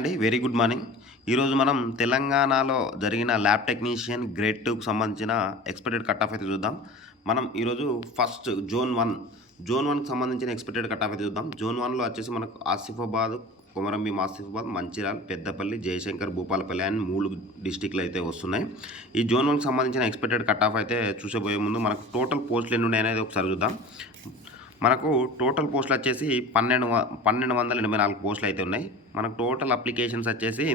అండి very good morning. ఈరోజు మనం తెలంగాణలో జరిగిన ల్యాబ్ టెక్నీషియన్ గ్రేడ్ 2కి సంబంధించిన ఎక్స్‌పెక్టెడ్ కట్ ఆఫ్ అయితే చూద్దాం. మనం ఈరోజు ఫస్ట్ జోన్ 1కి సంబంధించిన ఎక్స్‌పెక్టెడ్ కట్ ఆఫ్ అయితే చూద్దాం. జోన్ 1లో వచ్చేసి మనకు ఆసిఫాబాద్, కొమరంభీం ఆసిఫాబాద్, మంచిర్యాల, పెద్దపల్లి, జయశంకర్, భూపాలపల్లి అండ్ 3 డిస్ట్రిక్ట్‌లు అయితే వస్తున్నాయి. ఈ జోన్ 1కి సంబంధించిన ఎక్స్‌పెక్టెడ్ కట్ ఆఫ్ అయితే చూసబోయే ముందు మనకు టోటల్ పోస్టులు ఎన్ని ఉన్నాయనేది ఒకసారి చూద్దాం. మనకు టోటల్ పోస్టులు వచ్చేసి 1284 పోస్టులు అయితే ఉన్నాయి. మనకు టోటల్ అప్లికేషన్స్ వచ్చేసి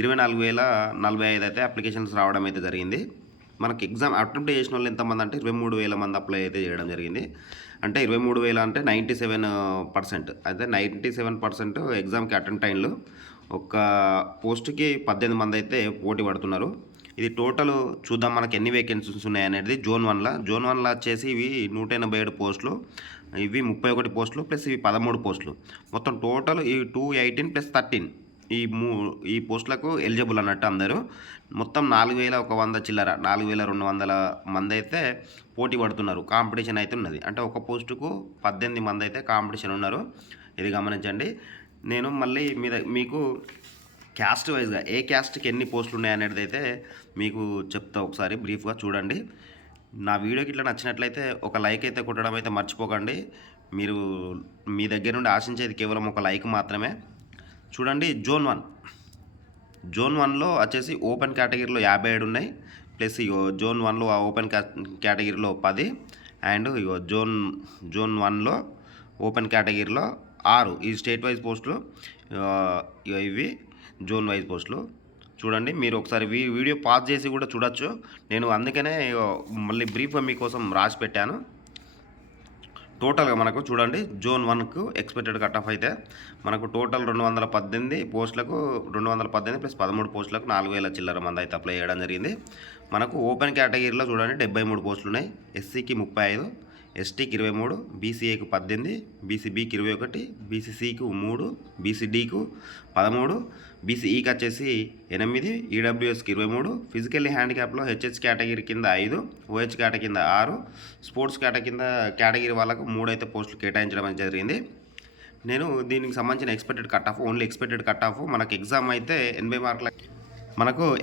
24,045 అయితే అప్లికేషన్స్ రావడం అయితే జరిగింది. మనకి ఎగ్జామ్ అటెంప్ట్ చేసిన వాళ్ళు ఎంతమంది అంటే 23,000 మంది అప్లై అయితే చేయడం జరిగింది. అంటే 23,000 అంటే 97%. అయితే 97% ఎగ్జామ్కి అటెంప్ట్ అయినలు. ఒక పోస్ట్కి 18 మంది అయితే పోటీ పడుతున్నారు. ఇది టోటల్ చూద్దాం మనకి ఎన్ని వేకెన్సీస్ ఉన్నాయనేది జోన్ 1లో వచ్చేసి ఇవి 187 పోస్టులు, ఇవి 31 పోస్టులు ప్లస్ ఇవి 13 పోస్టులు. మొత్తం టోటల్ ఈ 218 ప్లస్ 13 ఈ పోస్టులకు ఎలిజిబుల్ అన్నట్టు అందరూ. మొత్తం 4,100 చిల్లర 4,200 మంది అయితే పోటీ పడుతున్నారు. కాంపిటీషన్ అయితే ఉన్నది. అంటే ఒక పోస్టుకు 18 మంది అయితే కాంపిటీషన్ ఉన్నారు. ఇది గమనించండి. నేను మళ్ళీ మీకు క్యాస్ట్ వైజ్గా ఏ క్యాస్ట్కి ఎన్ని పోస్టులు ఉన్నాయనేది అయితే మీకు చెప్తా, ఒకసారి బ్రీఫ్గా చూడండి. నా వీడియోకి ఇట్లా నచ్చినట్లయితే ఒక లైక్ అయితే కొట్టడం అయితే మర్చిపోకండి. మీరు మీ దగ్గర నుండి ఆశించేది కేవలం ఒక లైక్ మాత్రమే. చూడండి, జోన్ 1లో వచ్చేసి ఓపెన్ కేటగిరీలో 57 ఉన్నాయి. ప్లస్ ఇగో జోన్ 1లో ఆ ఓపెన్ కేటగిరీలో 10 అండ్ ఇగో జోన్ 1లో ఓపెన్ కేటగిరీలో 6 ఈ స్టేట్ వైజ్ పోస్టులు. ఇవి జోన్ వైజ్ పోస్టులు. చూడండి, మీరు ఒకసారి వీడియో పాజ్ చేసి కూడా చూడొచ్చు. నేను అందుకనే మళ్ళీ బ్రీఫ్గా మీకోసం రాసి పెట్టాను. టోటల్గా మనకు చూడండి, జోన్ 1కు ఎక్స్పెక్టెడ్ కట్ ఆఫ్ అయితే మనకు టోటల్ 218 పోస్టులకు 218 ప్లస్ 13 పోస్టులకు 4,000 చిల్లర మంది అయితే అప్లై చేయడం జరిగింది. మనకు ఓపెన్ కేటగిరీలో చూడండి 73 పోస్టులు ఉన్నాయి. ఎస్సీకి 35, ఎస్టీకి 23, బీసీఏకి 18, బీసీబీకి 21, బీసీసీకి 3, బీసీడీకు 13, బీసీఈకి వచ్చేసి 8, ఈడబ్ల్యూఎస్కి 23, ఫిజికల్లీ హ్యాండిక్యాప్లో హెచ్హెచ్ కేటగిరీ కింద 5, ఓహెచ్ కేటగిరీ కింద 6, స్పోర్ట్స్ కేటగిరీ వాళ్ళకు 3 అయితే పోస్టులు కేటాయించడం అనేది జరిగింది. నేను దీనికి సంబంధించిన expected cut off only expected cut off మనకు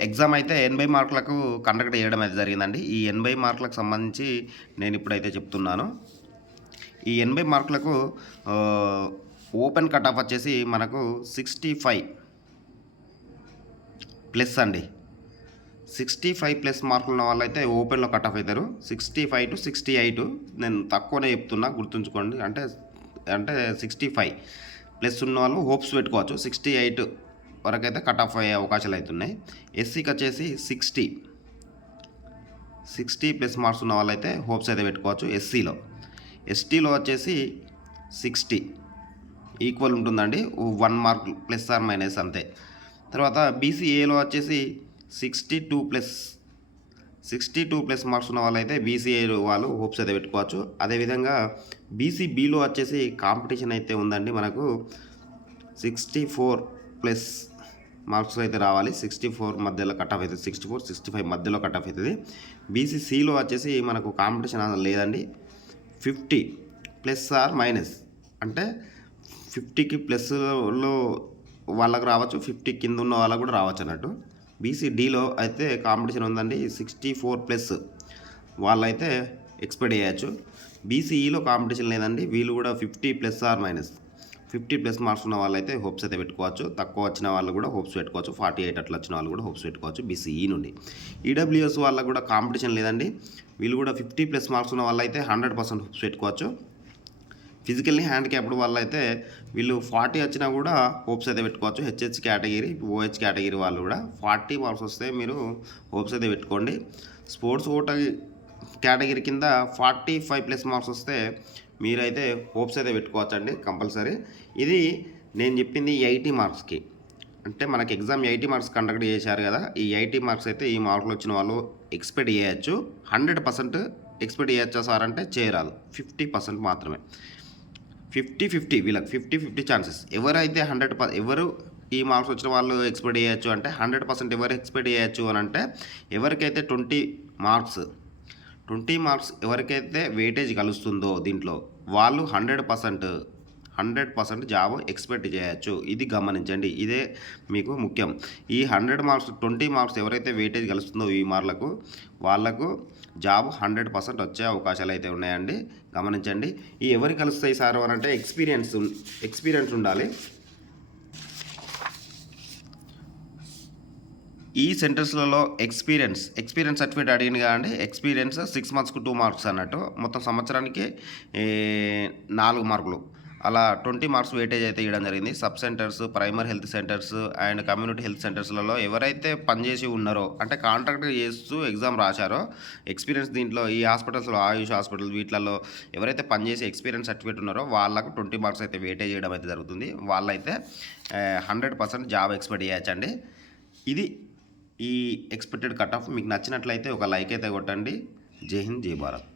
ఎగ్జామ్ అయితే 80 మార్కులకు కండక్ట్ చేయడం అయితే జరిగిందండి. ఈ 80 మార్కులకు సంబంధించి నేను ఇప్పుడైతే చెప్తున్నాను. ఈ 80 మార్కులకు ఓపెన్ కట్ ఆఫ్ వచ్చేసి మనకు 65 ప్లస్ అండి. 65 ప్లస్ మార్కులు ఉన్న వాళ్ళు అయితే ఓపెన్లో కట్ ఆఫ్ అవుతారు. 65 to 68 నేను తక్కువనే చెప్తున్నా, గుర్తుంచుకోండి. అంటే 65 ప్లస్ ఉన్న వాళ్ళు హోప్స్ పెట్టుకోవచ్చు. 68 వరకు అయితే కట్ ఆఫ్ అయ్యే అవకాశాలు అవుతున్నాయి. ఎస్సీకి వచ్చేసి 60 ప్లస్ మార్క్స్ ఉన్న వాళ్ళైతే హోప్స్ అయితే పెట్టుకోవచ్చు ఎస్టీలో వచ్చేసి 60 ఈక్వల్ ఉంటుందండి, 1 మార్క్ ప్లస్ ఆర్ మైనస్ అంతే. తర్వాత బీసీఏలో వచ్చేసి 62 ప్లస్ మార్క్స్ ఉన్న వాళ్ళైతే బీసీఏ వాళ్ళు హోప్స్ అయితే పెట్టుకోవచ్చు. అదేవిధంగా బీసీబీలో వచ్చేసి కాంపిటీషన్ అయితే ఉందండి. మనకు 64 ప్లస్ మార్క్స్ అయితే రావాలి. 64 మధ్యలో కట్ ఆఫ్ అవుతుంది. 64, 65 మధ్యలో కట్ ఆఫ్ అవుతుంది. బీసీసీలో వచ్చేసి మనకు కాంపిటీషన్ లేదండి. 50 ప్లస్ ఆర్ మైనస్ అంటే 50కి ప్లస్లో వాళ్ళకు రావచ్చు, 50 కింద ఉన్న వాళ్ళకు కూడా రావచ్చు అన్నట్టు. బీసీడీలో అయితే కాంపిటీషన్ ఉందండి. 64 ప్లస్ వాళ్ళైతే ఎక్స్పెక్ట్ చేయవచ్చు. బీసీఈలో కాంపిటీషన్ లేదండి. వీళ్ళు కూడా 50 plus or minus 50 plus marks ఉన్న వాళ్ళైతే హోప్స్ అయితే పెట్టుకోవచ్చు. తక్కువ వచ్చిన వాళ్ళు కూడా హోప్స్ పెట్టుకోవచ్చు. 48 అట్లా వచ్చిన వాళ్ళు కూడా హోప్స్ పెట్టుకోవచ్చు బీసీఈ నుండి. ఈడబ్ల్యూఎస్ వాళ్ళకు కూడా కాంపిటీషన్ లేదండి. వీళ్ళు కూడా 50 ప్లస్ మార్క్స్ ఉన్న వాళ్ళైతే 100% హోప్స్ పెట్టుకోవచ్చు. ఫిజికల్లీ హ్యాండిక్యాప్డ్ వాళ్ళైతే వీళ్ళు 40 వచ్చినా కూడా హోప్స్ అయితే పెట్టుకోవచ్చు. హెచ్హెచ్ కేటగిరీ, ఓహెచ్ కేటగిరీ వాళ్ళు కూడా 40 మార్క్స్ వస్తే మీరు హోప్స్ అయితే పెట్టుకోండి. స్పోర్ట్స్ కేటగిరీ కింద 45 ప్లస్ మార్క్స్ వస్తే మీరైతే హోప్స్ అయితే పెట్టుకోవచ్చండి కంపల్సరీ. ఇది నేను చెప్పింది 80 మార్క్స్కి. అంటే మనకి ఎగ్జామ్ 80 మార్క్స్ కండక్ట్ చేశారు కదా, ఈ 80 మార్క్స్ అయితే ఈ మార్కులు వచ్చిన వాళ్ళు ఎక్స్పెక్ట్ చేయొచ్చు. 100% ఎక్స్పెక్ట్ చేయొచ్చా సార్ అంటే చేయరాదు. 50% మాత్రమే. 50-50 వీళ్ళకి 50-50 ఛాన్సెస్. ఎవరైతే ఎవరు ఈ మార్క్స్ వచ్చిన వాళ్ళు ఎక్స్పెక్ట్ చేయొచ్చు అంటే 100% ఎవరు ఎక్స్పెక్ట్ చేయొచ్చు అని అంటే ఎవరికైతే 20 మార్క్స్ ఎవరికైతే వెయిటేజ్ కలుస్తుందో దీంట్లో వాళ్ళు 100% 100% జాబ్ ఎక్స్పెక్ట్ చేయొచ్చు. ఇది గమనించండి. ఇదే మీకు ముఖ్యం. ఈ 100 మార్క్స్ 20 మార్క్స్ ఎవరైతే వెయిటేజ్ కలుస్తుందో ఈ మార్కులకు వాళ్ళకు జాబ్ 100% వచ్చే అవకాశాలైతే ఉన్నాయండి. గమనించండి. ఈ ఎవరికి కలుస్తాయి సార్ అనంటే ఎక్స్పీరియన్స్ ఉండాలి. ఈ సెంటర్స్‌లలో ఎక్స్‌పీరియన్స్ సర్టిఫికేట్ అడిగింది కదండీ! ఎక్స్‌పీరియన్స్ 6 మంత్స్‌కు 2 మార్క్స్ అన్నట్టు. మొత్తం సంవత్సరానికి 4 మార్కులు. అలా 20 మార్క్స్ వెయిటేజ్ అయితే ఇవ్వడం జరిగింది. Sub centres, primary health centres and community health సెంటర్స్‌లలో ఎవరైతే పనిచేసి ఉన్నారో అంటే కాంట్రాక్ట్ చేస్తూ ఎగ్జామ్ రాశారో ఎక్స్‌పీరియన్స్ దీంట్లో ఈ హాస్పిటల్స్‌లో ఆయుష్ హాస్పిటల్ వీటిలలో ఎవరైతే పనిచేసి ఎక్స్‌పీరియన్స్ సర్టిఫికేట్ ఉన్నారో వాళ్ళకు 20 మార్క్స్ అయితే వెయిటేజ్ చేయడం అయితే జరుగుతుంది. వాళ్ళైతే 100% జాబ్ ఎక్స్‌పెక్ట్ చేయొచ్చండి. ఇది ఈ ఎక్స్‌పెక్టెడ్ కట్ ఆఫ్ మీకు నచ్చినట్లయితే ఒక లైక్ అయితే కొట్టండి. జై హింద్, జై భారత్.